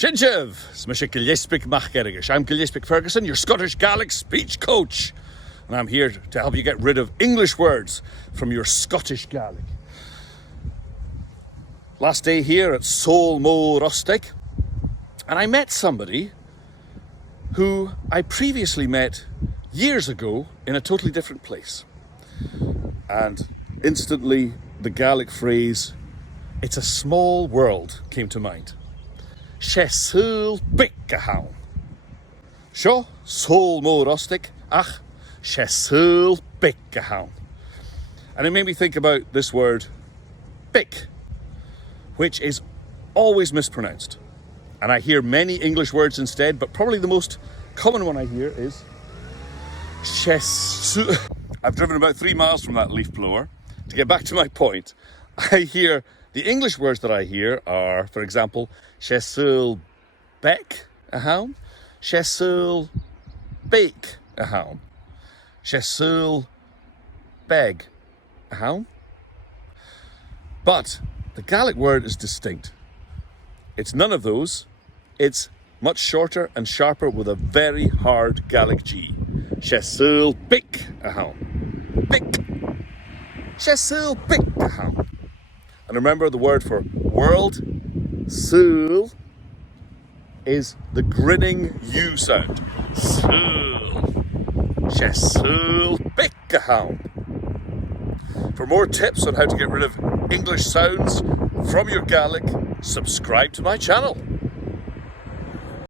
Shinchev, Smisha Gillespie Machgerigish. I'm Gillespie Ferguson, your Scottish Gaelic speech coach. And I'm here to help you get rid of English words from your Scottish Gaelic. Last day here at Sol Mo Rustic, and I met somebody who I previously met years ago in a totally different place. And instantly the Gaelic phrase, "it's a small world," came to mind. Shesul Bickahown. Sho, Sol Mo Rustic, ach, Shesul Bickahown. And it made me think about this word, bick, which is always mispronounced. And I hear many English words instead, but probably the most common one I hear is Shesul. I've driven about 3 miles from that leaf blower. To get back to my point, I hear the English words that I hear are, for example, Shesul Beck a hound, Shesul Bake a hound, Shesul Beg a hound. But the Gaelic word is distinct. It's none of those. It's much shorter and sharper with a very hard Gaelic G. Shesul Bick a hound. Bick. Shesul Bick a hound. And remember the word for world, sul, is the grinning U sound. Sul. Shesul Bick a hound. For more tips on how to get rid of English sounds from your Gaelic, subscribe to my channel.